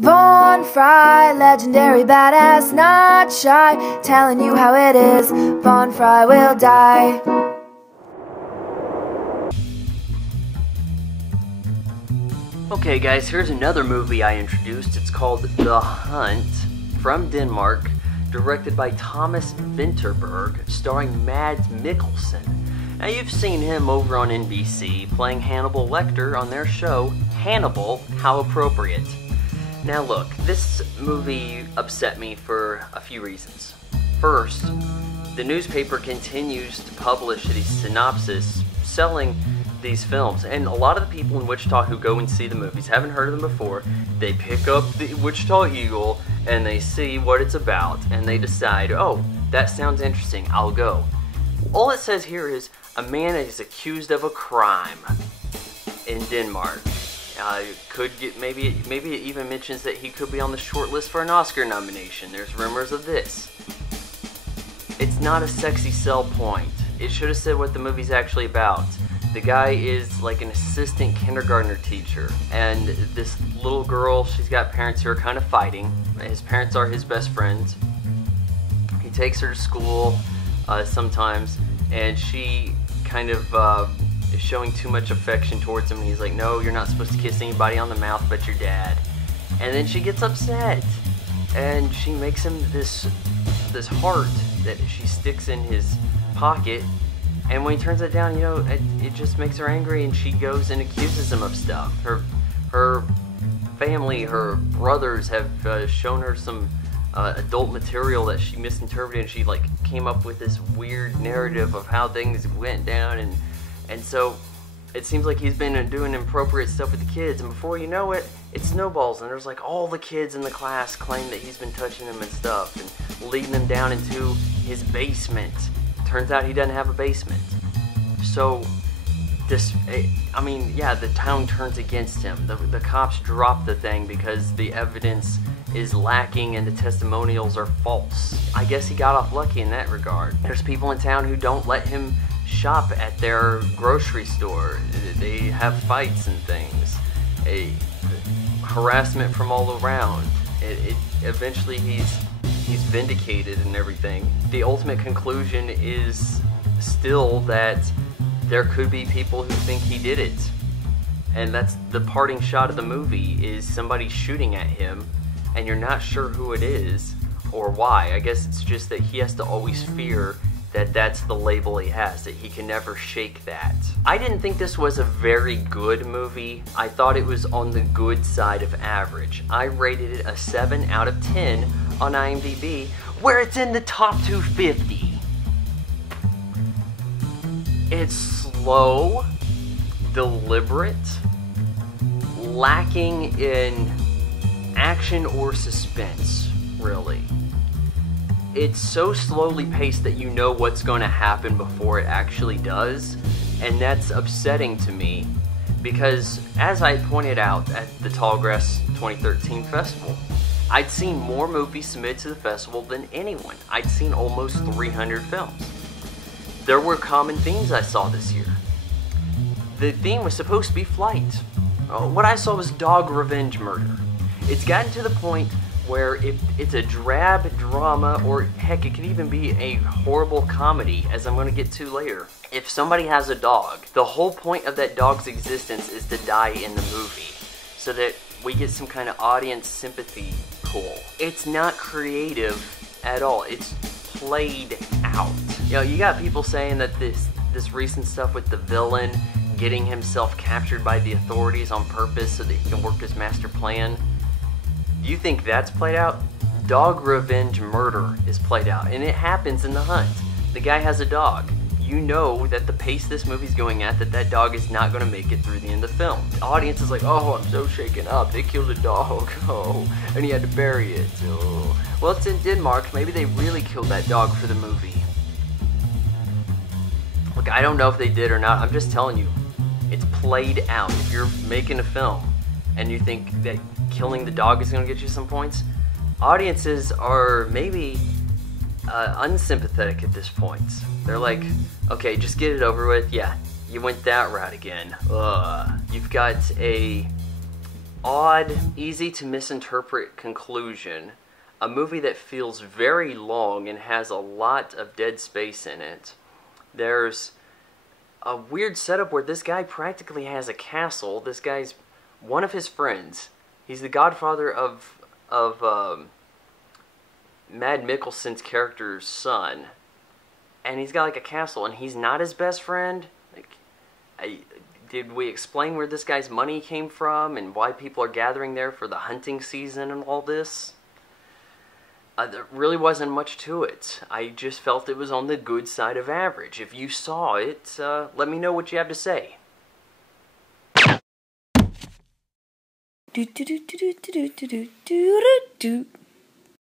Von Fry, legendary badass, not shy, telling you how it is, Von Fry will die. Okay guys, here's another movie I introduced. It's called The Hunt, from Denmark, directed by Thomas Vinterberg, starring Mads Mikkelsen. Now you've seen him over on NBC, playing Hannibal Lecter on their show, Hannibal, How Appropriate. Now look, this movie upset me for a few reasons. First, the newspaper continues to publish these synopses selling these films, and a lot of the people in Wichita who go and see the movies haven't heard of them before. They pick up the Wichita Eagle and they see what it's about and they decide, oh, that sounds interesting, I'll go. All it says here is a man is accused of a crime in Denmark. Could get maybe it even mentions that he could be on the short list for an Oscar nomination. There's rumors of this. It's not a sexy sell point. It should have said what the movie's actually about. The guy is like an assistant kindergartner teacher, and this little girl, she's got parents who are kind of fighting. His parents are his best friends. He takes her to school sometimes, and she kind of is showing too much affection towards him, and he's like, no, you're not supposed to kiss anybody on the mouth but your dad. And then she gets upset, and she makes him this heart that she sticks in his pocket, and when he turns it down, you know, it just makes her angry, and she goes and accuses him of stuff. Her family, her brothers have shown her some adult material that she misinterpreted, and she like came up with this weird narrative of how things went down, and so it seems like he's been doing inappropriate stuff with the kids, and before you know it, it snowballs, and there's like all the kids in the class claim that he's been touching them and stuff, and leading them down into his basement. Turns out he doesn't have a basement. So this, I mean, yeah, the town turns against him. The cops drop the thing because the evidence is lacking and the testimonials are false. I guess he got off lucky in that regard. There's people in town who don't let him shop at their grocery store. They have fights and things. Harassment from all around. Eventually he's vindicated and everything. The ultimate conclusion is still that there could be people who think he did it. And that's the parting shot of the movie, is somebody shooting at him and you're not sure who it is or why. I guess it's just that he has to always fear that that's the label he has, that he can never shake that. I didn't think this was a very good movie. I thought it was on the good side of average. I rated it a 7 out of 10 on IMDb, where it's in the top 250. It's slow, deliberate, lacking in action or suspense, really. It's so slowly paced that you know what's going to happen before it actually does, and that's upsetting to me because, as I pointed out at the Tallgrass 2013 festival, I'd seen more movies submitted to the festival than anyone. I'd seen almost 300 films. There were common themes I saw this year. The theme was supposed to be flight. What I saw was dog revenge murder. It's gotten to the point where if it's a drab drama, or heck, it could even be a horrible comedy, as I'm going to get to later. If somebody has a dog, the whole point of that dog's existence is to die in the movie, so that we get some kind of audience sympathy pull. It's not creative at all. It's played out. You know, you got people saying that this recent stuff with the villain getting himself captured by the authorities on purpose so that he can work his master plan. You think that's played out? Dog revenge murder is played out, and it happens in The Hunt. The guy has a dog. You know that the pace this movie's going at, that dog is not going to make it through the end of the film. The audience is like, oh, I'm so shaken up. They killed a dog. Oh, and he had to bury it. Oh. Well, it's in Denmark. Maybe they really killed that dog for the movie. Look, I don't know if they did or not. I'm just telling you. It's played out. If you're making a film and you think that killing the dog is going to get you some points, audiences are maybe unsympathetic at this point. They're like, okay, just get it over with. Yeah, you went that route again. You've got a odd, easy to misinterpret conclusion. A movie that feels very long and has a lot of dead space in it. There's a weird setup where this guy practically has a castle. This guy's one of his friends. He's the godfather of Mads Mikkelsen's character's son. And he's got like a castle, and he's not his best friend. Did we explain where this guy's money came from and why people are gathering there for the hunting season and all this? There really wasn't much to it. I just felt it was on the good side of average. If you saw it, let me know what you have to say. Do do do do do do do do do do.